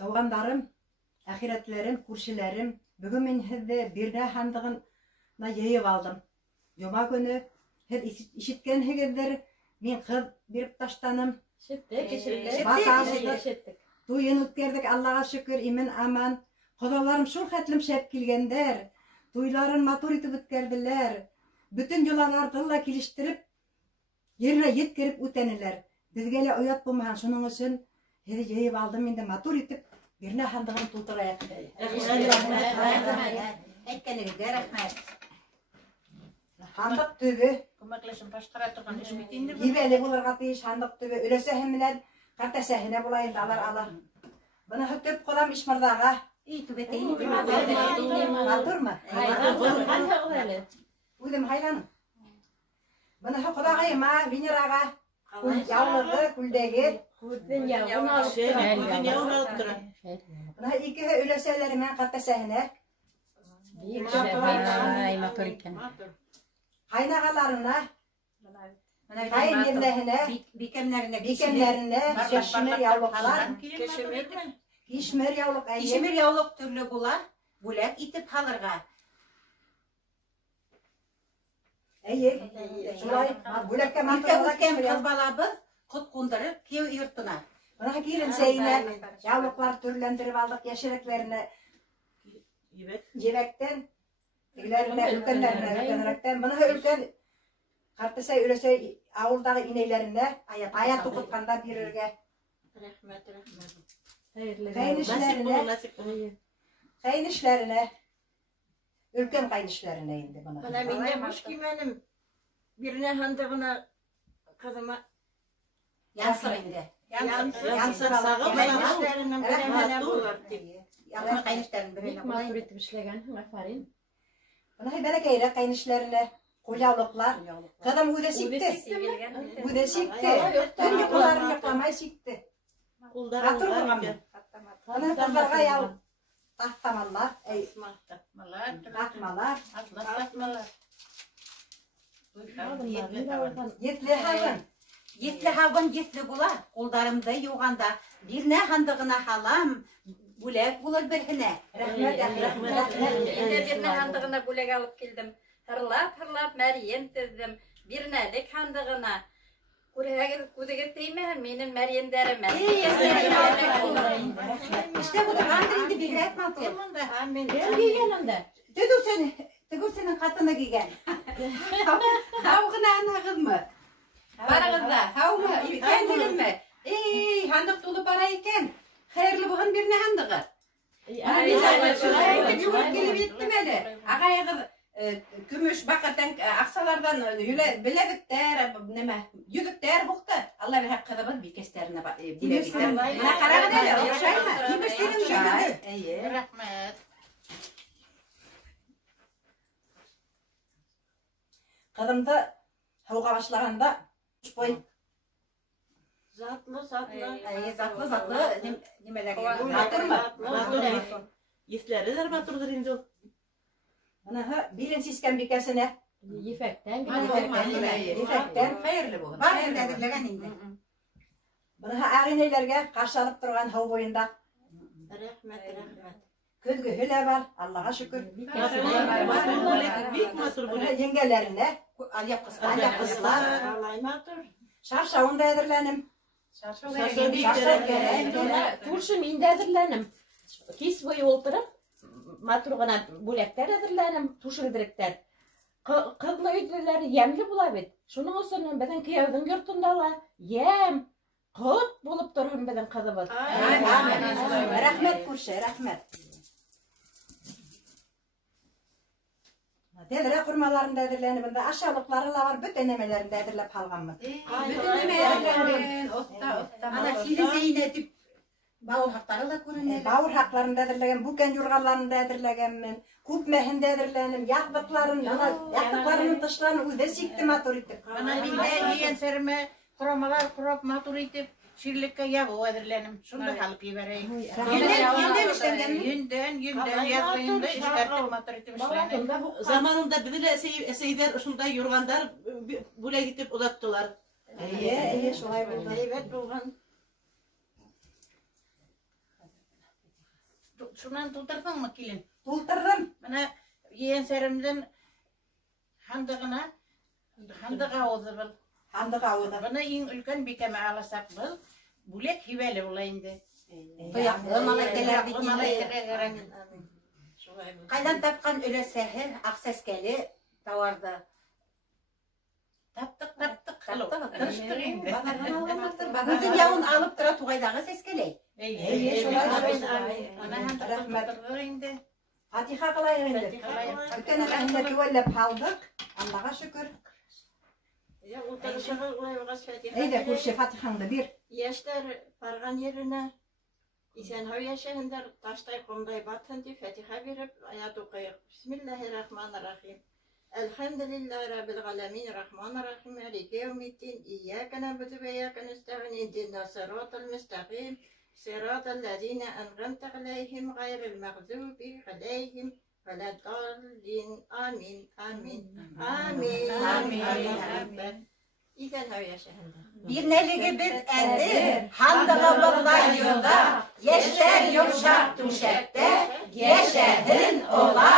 Туғандарым, әхирәтләрем, күршеләрем, бүген мин һеҙҙе Бирнә һандығына йыйып алдым. Йома көнө һеҙ ишеткәнһегеҙҙер, мин ҡыҙ биреп таштаным. Ишеттек. Туйын үткәрҙек, Аллаға шөкөр, имен аман. Ҡоҙаларым шул хәтлем шәп килгәндәр. Туйларын матур итеп үткәрҙеләр. Бөтөн йолаларҙы ла килештереп, еренә еткереп үтәнеләр. Беҙгә лә оят булмаһын, шуның өсөн һеҙҙе йыйып алдым инде, матур итеп Бирнә һандығын тултырайыҡ. Әйткәнегеҙгә рәхмәт. Һандыҡ төбө. Күмәкләшеп башҡара торған эш бит инде. Ебәле булырға тейеш һандыҡ төбө. Өләсәһе менән ҡартәсәһенә була инде алар. Быныһы төп ҡоҙам Ишмырҙаға. Түбәтәй. Матурмы? Үҙем һайланым. Быныһы ҡоҙағайыма, Венераға. Яулығы, күлдәге. Күҙҙең яуын алып тора. Быныһы икеһе өләсәләре менән ҡартәсәһенә. Ҡайнағаларына. Ҡайынйенләһенә. Бикәмнәренә. Кешмер яулыҡлар. Кишмер яулыҡ әйе. Кишмер яулыҡ төрлө була. Бүләк итеп һалырға. Әйе. Шулай. Бүләккә матурлыҡ Ҡыҙ балабыҙ ҡот ҡундырып кейәү йортона. Быныһы киленсәйенә яулыҡлар төрләндереп алдык, йәшерәкләренә ебәктән, тегеләренә өлкәнрәктән. Быныһы өлкән ҡартәсәй, өләсәй ауылдағы инәйләренә аят уҡытҡанда бирергә. Ҡәйнешләренә, өлкән ҡәйнешләренә инде бына. Бына мин дә буш кимәнем. Бирнә һандығына ҡыҙыма Янсыр инде. Янсыр сағып ҡәйнешләренең берәмәнә булыр. Яҡын ҡәйнештәрен берәмә була. Матур итеп эшләгәнһең, афарин. Быныһы бәләкәйерәк ҡәйнешләренә, ҡулъяулыҡлар. Ҡыҙым үҙе сикте. Үҙе сикте. Төн йоҡоларын йоҡламай сикте. Матур булғанмы? Быныһы ҡыҙҙарға яу таҫтамалар, таҫмалар. Етле һабын. Етле һабын етле була. Ҡулдарымды йыуғанда Бирнә һандығына һалам. Бүләк булыр берһенә. Рәхмәт. Инде Бирнә һандығына бүләк алып килдем. Һырлап мәрйен теҙҙем. Бирнәлек һандығына. Күрһәгеҙ, күҙегеҙ теймәһен минең мәрйендәремә. Эштә булғандыр инде бигерәк матур. Тегеүсенең ҡатыны кигән. Һау ғына анағыҙмы? Барығыҙ ҙа, һаумы, икәнһегеҙме? Эй, һандыҡ тулы бара икән. Хәйерле булһын Бирнә һандығы. Килеп еттем әле. Ағайығыҙ көмөш баҡыртан аҡсалардан беләҙектәр, йөҙөктәр буҡты. Алла бирһә ҡыҙыбыҙ бикәстәренә бүләк итер. Бына ҡарағыҙ әле, оҡшаймы? Кимештең йөҙөгө. Рәхмәт. Ҡыҙымды һауға башлағанда бой. Затлы. Затлы нимәләге. Матурмы? Еҫләре матурҙыр инде. Быныһы билен сискән бикәсенә. Ефәктән. Хәйерле булһын. Бар инде әҙерләгән инде. Быныһы ағинәйләргә ҡаршы алып торған һыу буйында. Рәхмәт. Көҙгөһө лә бар, Аллаға шөкөр. Бик матур бүләк. Еңгәләренә Аяҡҡыслар. Алай матур. шаршауын да әҙерләнем. Күрше мин дә әҙерләнем. Кис буйы ултырып, матур ғына бүләктәр әҙерләнем, түшелдеректәр. Ҡыҙлы өйҙөләр йәмле була бит. Шуның өсөн беҙҙең кейәүҙең йортонда ла йәм, ҡот булып торһон беҙҙең ҡыҙыбыҙ. Рәхмәт күрше, рәхмәт. Тәҙрә ҡормаларын да әҙерләнем, бында ашъяулыҡлары ла бар, бөтә нәмәләрен дә әҙерләп һалғанмын. Ана килесәйенә тип бауырһаҡтары ла күренә. Бауырһаҡларын да әҙерләгән, бүкән юрғаларын да әҙерләгәнмен, күпмәһен дә әҙерләнем, яҡтыҡларының тышларын үҙе сикте матур итеп. Ана мин дә ейәнсәремә ҡорамалар ҡорап матур итеп, ширлеккә яғыу әҙерләнем. Шунда һалып ебәрәйем. Йөндән эшләнгән. Йөндән яҙғайында эшкәртеп матур итеп эшләнем. Заманында беҙҙе лә әсәйҙәр ошондай юрғандар бүләк итеп оҙаттылар. Эйе, шулай булды. Һәйбәт булған. Şundan tuturdun mu kilin? Тултырдым. Bana yeğenserimden handığına handık ağızı bil. Хандык ауыды. Bana en ülken bir keme alasak bil. Bulek hiveli olayındı. Тояклы малайкалар бит. Малайкалар. Кайдан тапкан өлөсәһе, аксәскәле товарды. Taptık. Таптык. Kırıştık indi. Базардан алганнардыр, Бүтүн базардан. явын алып тора тугайдагы сәскәләй. Ana handıq tuturduk indi. Фатиха кылайык инде. Fatiha Бүтән әмәнне күвәлләп алдык. Аллага шөкер. Әйдә, күрше Фатихаңды бир. Яшьләр барган yerine исән-һау яшәһендер, таштай комдай батһын дип Фатиха биреп аят укыйк. Бисмиллаһир-рахманир-рахим. Элхамдулиллаһи раббил галәмин, рахманир-рахим, малики яумиддин, ияка набуду ва ияка нестәгин, иhdina siratal mustaqim, siratal ladzina an'amta alayhim ghayril maghdubi alayhim veladdallin. Amin. Amin. Amin. İsән-һау яшәһендер. Бирнәлеге без әнде, handыгыбызда юлда, яшьләр йомшак түшәктә, яшәһен олар.